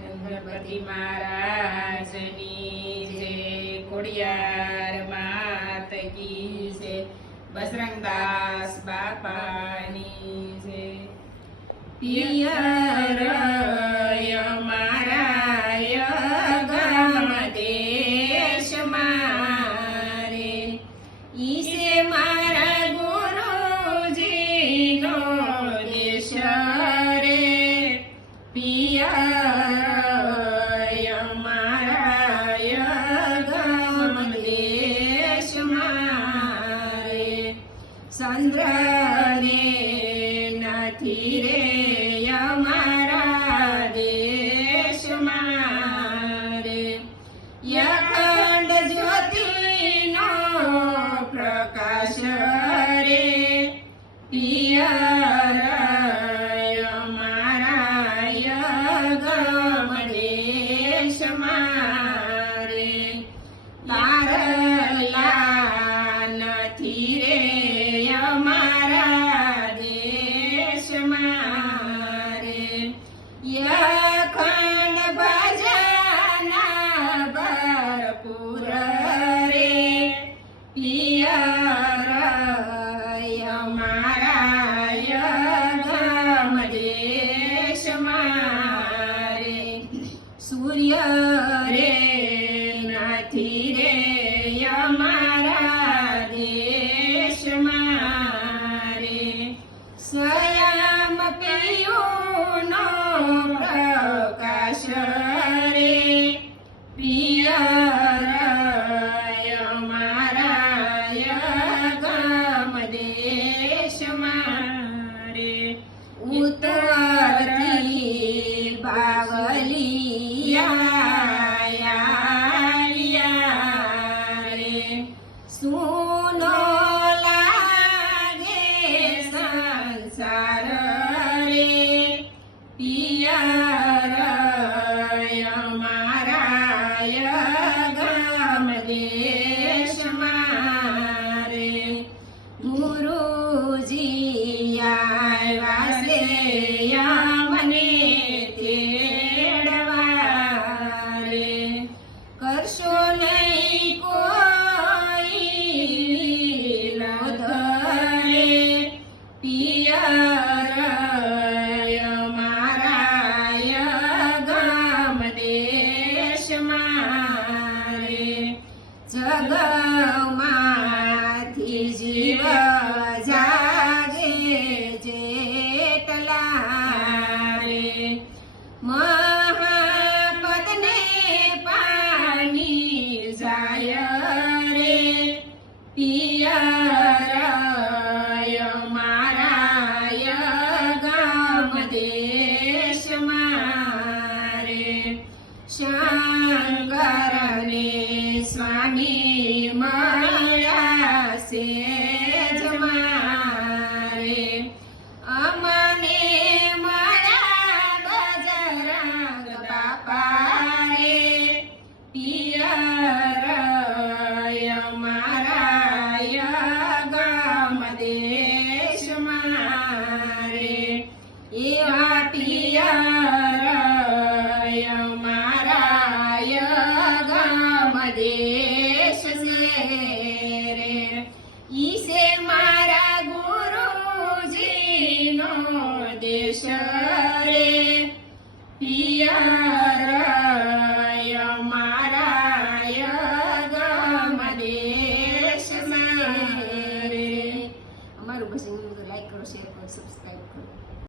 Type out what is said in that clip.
ગણપતિ મહારાજની જય ખોડિયાર માત કી છે. બસરંગદાસ બાપાની છે પિયરય ચંદ્ર રે નથી રે દેશમાં રે. યખંડ જ્યોતિનો પ્રકાશ રે. પિયર ભરપૂર રે પિયર અમારા ગમ દેશમાં રે સૂર્ય રે નથી રે અમારા દેશમાં રે સ્વયં પિયુનો પ્રકાશ સુનો લાગે સંસાર રે પિયર અમારા ગામ દેશમાં શંકરને સ્વામી મળ્યા છે જમારે અમને મળ્યા બજરંગ બાપા રે પિયર ગામ દેશ છે રે ઈસે મારા ગુરુજીનો દેશ રે. પિયર મારા ગામ દેશ રે અમારું ભજન લાઈક કરો શેર કરો સબસ્ક્રાઈબ કરો.